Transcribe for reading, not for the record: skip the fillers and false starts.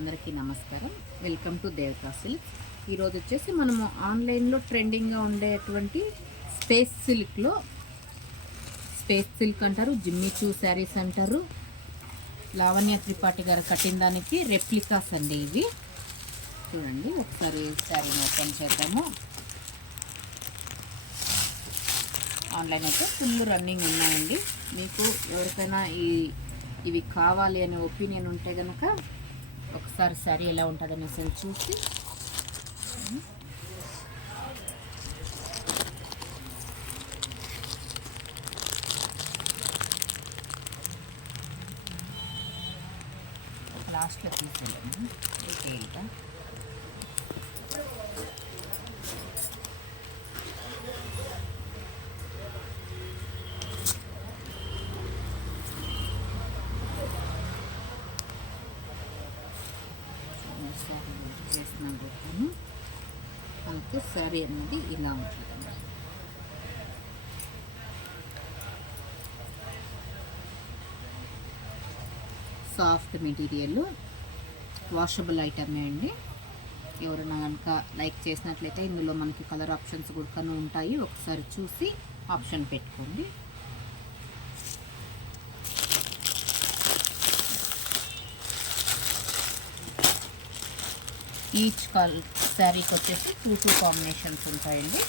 అందరికీ నమస్కారం. Welcome to దేవతా సిల్క్. ఈరోజు వచ్చేసి మనము ఆన్లైన్లో ట్రెండింగ్గా ఉండేటువంటి స్పేస్ సిల్క్ అంటారు, జిమ్మిచూ శారీస్ అంటారు. లావణ్య త్రిపాఠి గారు కట్టిన దానికి రెప్లికాస్ అండి ఇవి. చూడండి, ఒకసారి శారీని ఓపెన్ చేద్దాము. ఆన్లైన్ అయితే ఫుల్ రన్నింగ్ ఉన్నాయండి. మీకు ఎవరికైనా ఇవి కావాలి అనే ఒపీనియన్ ఉంటే కనుక ఒకసారి శారీ ఎలా ఉంటుందని అసలు చూసి లాస్ట్లో తీసుకెళ్ళాము డీటెయిల్గా. చేస్తున్నాను కొట్టాను. మనకు శారీ అనేది ఇలా ఉంటుందండి. సాఫ్ట్ మెటీరియల్, వాషబుల్ ఐటమే అండి. ఎవరైనా కనుక లైక్ చేసినట్లయితే ఇందులో మనకి కలర్ ఆప్షన్స్ కూడా ఉంటాయి. ఒకసారి చూసి ఆప్షన్ పెట్టుకోండి. ఈచ్ శారీకి వచ్చేసి 2 కాంబినేషన్స్ ఉంటాయండి.